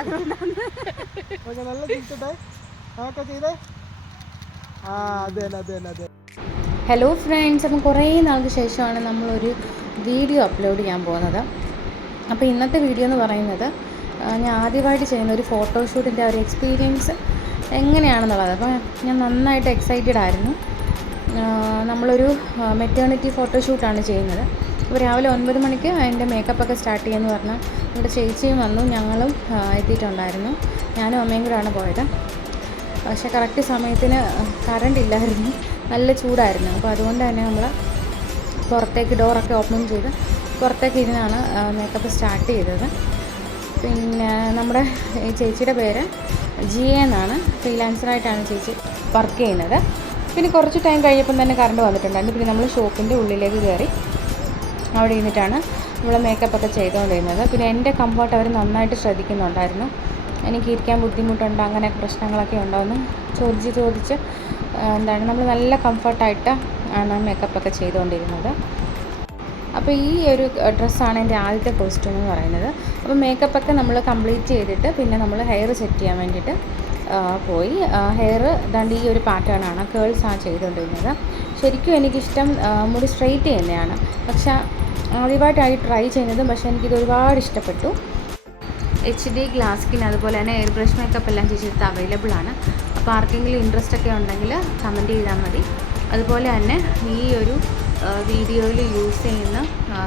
Okay നല്ല ചിരിച്ചട്ടെ അതൊക്കെ ചെയ്തേ. ആ അത് തന്നെ ഹലോ ഫ്രണ്ട്സ് അപ്പം കുറേ നാൾക്ക് ശേഷമാണ് നമ്മളൊരു വീഡിയോ അപ്ലോഡ് ചെയ്യാൻ പോകുന്നത്. അപ്പോൾ ഇന്നത്തെ വീഡിയോ എന്ന് പറയുന്നത് ഞാൻ ആദ്യമായിട്ട് ചെയ്യുന്ന ഒരു ഫോട്ടോഷൂട്ടിന്റെ ഒരു എക്സ്പീരിയൻസ് എങ്ങനെയാണെന്നുള്ളത്. അപ്പോൾ ഞാൻ നന്നായിട്ട് എക്സൈറ്റഡ് ആയിരുന്നു. നമ്മളൊരു മെറ്റേണിറ്റി ഫോട്ടോഷൂട്ടാണ് ചെയ്യുന്നത്. അപ്പോൾ രാവിലെ ഒൻപത് മണിക്ക് അതിന്റെ മേക്കപ്പൊക്കെ സ്റ്റാർട്ട് ചെയ്യുമെന്ന് പറഞ്ഞാൽ നമ്മുടെ ചേച്ചിയും വന്നു ഞങ്ങളും എത്തിയിട്ടുണ്ടായിരുന്നു. ഞാനും അമ്മയും കൂടെയാണ് പോയത്. പക്ഷേ കറക്റ്റ് സമയത്തിന് കറണ്ട് ഇല്ലായിരുന്നു. നല്ല ചൂടായിരുന്നു. അപ്പോൾ അതുകൊണ്ട് തന്നെ നമ്മൾ പുറത്തേക്ക് ഡോറൊക്കെ ഓപ്പൺ ചെയ്ത് പുറത്തേക്ക് ഇരുന്നാണ് മേക്കപ്പ് സ്റ്റാർട്ട് ചെയ്തത്. പിന്നെ നമ്മുടെ ചേച്ചിയുടെ പേര് ജി എ എന്നാണ് ഫ്രീലാൻസറായിട്ടാണ് ചേച്ചി വർക്ക് ചെയ്യുന്നത്. പിന്നെ കുറച്ച് ടൈം കഴിഞ്ഞപ്പം തന്നെ കറണ്ട് വന്നിട്ടുണ്ടായിരുന്നു. പിന്നെ നമ്മൾ ഷോപ്പിന്റെ ഉള്ളിലേക്ക് കയറി അവിടെ ഇരുന്നിട്ടാണ് നമ്മൾ മേക്കപ്പൊക്കെ ചെയ്തുകൊണ്ടിരുന്നത് പിന്നെ എന്റെ കംഫർട്ട് അവർ നന്നായിട്ട് ശ്രദ്ധിക്കുന്നുണ്ടായിരുന്നു. എനിക്ക് ഇരിക്കാൻ ബുദ്ധിമുട്ടുണ്ട്? അങ്ങനെ പ്രശ്നങ്ങളൊക്കെ ഉണ്ടോയെന്ന് ചോദിച്ച് ചോദിച്ച് എന്താണ് നമ്മൾ നല്ല കംഫർട്ടായിട്ട് ആണ് മേക്കപ്പൊക്കെ ചെയ്തുകൊണ്ടിരുന്നത് അപ്പോൾ ഈ ഒരു ഡ്രസ്സാണ് എന്റെ ആദ്യത്തെ കോസ്റ്റ്യൂം എന്ന് പറയുന്നത്. അപ്പോൾ മേക്കപ്പൊക്കെ നമ്മൾ കംപ്ലീറ്റ് ചെയ്തിട്ട് പിന്നെ നമ്മൾ ഹെയർ സെറ്റ് ചെയ്യാൻ വേണ്ടിയിട്ട് പോയി. ഹെയർ ഇതാണ്ട് ഈ ഒരു പാറ്റേണാണ് കേൾസാണ് ചെയ്തുകൊണ്ടിരുന്നത് ശരിക്കും എനിക്കിഷ്ടം മുടി സ്ട്രെയിറ്റ് ചെയ്യുന്നതാണ് പക്ഷേ ആദ്യമായിട്ടായി ട്രൈ ചെയ്യുന്നത്. പക്ഷേ എനിക്കിത് ഒരുപാട് ഇഷ്ടപ്പെട്ടു. എച്ച് ഡി ഗ്ലാസ് സ്കിൻ അതുപോലെ തന്നെ എയർ ബ്രഷ് മേക്കപ്പ് എല്ലാം ചേച്ചിട്ട് അവൈലബിൾ ആണ്. അപ്പോൾ ആർക്കെങ്കിലും ഇൻട്രസ്റ്റ് ഒക്കെ ഉണ്ടെങ്കിൽ കമന്റ് ചെയ്താൽ മതി. അതുപോലെ തന്നെ ഈ ഒരു വീഡിയോയിൽ യൂസ് ചെയ്യുന്ന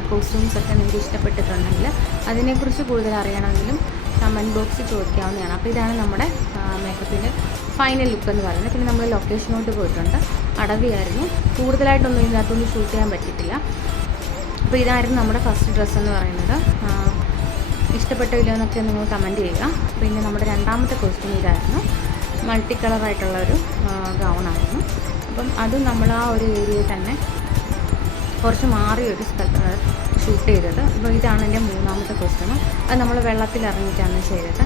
കോസ്റ്റ്യൂംസ് ഒക്കെ നിങ്ങൾക്ക് ഇഷ്ടപ്പെട്ടിട്ടുണ്ടെങ്കിൽ അതിനെക്കുറിച്ച് കൂടുതൽ അറിയണമെങ്കിലും കമന്റ് ബോക്സിൽ ചോദിക്കാവുന്നതാണ്. അപ്പോൾ ഇതാണ് നമ്മുടെ മേക്കപ്പിന്റെ ഫൈനൽ ലുക്ക് എന്ന് പറയുന്നത്. പിന്നെ നമ്മൾ ലൊക്കേഷനോട്ട് പോയിട്ടുണ്ട്. അടവിയായിരുന്നു. കൂടുതലായിട്ടൊന്നും ഇതിനകത്തൊന്നും ഷൂട്ട് ചെയ്യാൻ പറ്റിയിട്ടില്ല. അപ്പോൾ ഇതായിരുന്നു നമ്മുടെ ഫസ്റ്റ് ഡ്രസ്സ് എന്ന് പറയുന്നത്. ഇഷ്ടപ്പെട്ടില്ല എന്നൊക്കെ നിങ്ങൾ കമന്റ് ചെയ്യുക. പിന്നെ നമ്മുടെ രണ്ടാമത്തെ കോസ്റ്റ്യൂം ഇതായിരുന്നു. മൾട്ടി കളറായിട്ടുള്ള ഒരു ഗൗണായിരുന്നു അപ്പം അതും നമ്മൾ ആ ഒരു ഏരിയയിൽ തന്നെ കുറച്ച് മാറി ഒരു സ്ഥലത്താണ് ഷൂട്ട് ചെയ്തത്. അപ്പോൾ ഇതാണ് എന്റെ മൂന്നാമത്തെ കോസ്റ്റ്യൂം അത് നമ്മൾ വെള്ളത്തിൽ ഇറങ്ങിയിട്ടാണ് ചെയ്തത്.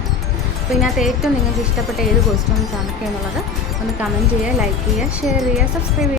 അപ്പോൾ ഇതിനകത്ത് ഏറ്റവും നിങ്ങൾക്ക് ഇഷ്ടപ്പെട്ട ഏത് കോസ്റ്റ്യൂംസ് ആണൊക്കെ എന്നുള്ളത് ഒന്ന് കമന്റ് ചെയ്യുക ലൈക്ക് ചെയ്യുക ഷെയർ ചെയ്യുക സബ്സ്ക്രൈബ് ചെയ്യുക.